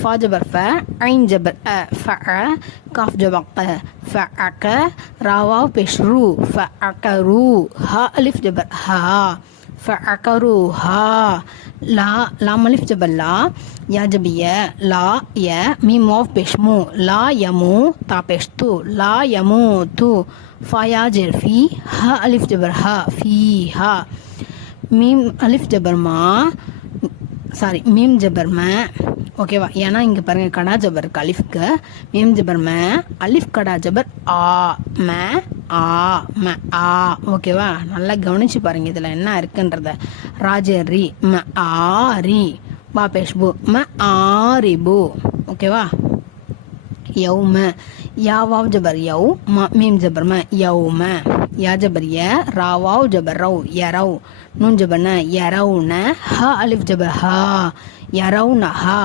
فا جبر فا عين جبر فع كاف جبر ق فعك را واو پیش رو فعكرو ها الف جبر ها فعكروها لا لام الف جبر لا يا جبية لا يا ميم واو پیش مو لا يمو تا پیش تو لا يموتو فا يا جر في ها الف جبر ها فيها meme அலிஃப் ஜபர் மா சாரி மீம் ஜபர் ம ஓகேவா. ஏன்னா இங்கே பாருங்கள் கடா ஜபர் இருக்கு அலிஃப்க்கு. மீம் ஜபர் ம அலிஃப் கடா ஜபர் ஆ ம ஆ ம ஆ ஓகேவா. நல்லா கவனிச்சு பாருங்க இதில் என்ன இருக்குன்றத. ராஜரி ம ஆரி பா பேஷ்பு ம ஆரிபு ஓகேவா. யௌம யா வாவ் ஜபர் யௌ மீம் ஜபர் ம யௌம யா ஜபர் ய ரா வாவ் ஜபர் ரவ் யரவ் நூன் ஜபர் ந யரவுன ஹ அலிஃப் ஜபர் ஹா யரவுன ஹா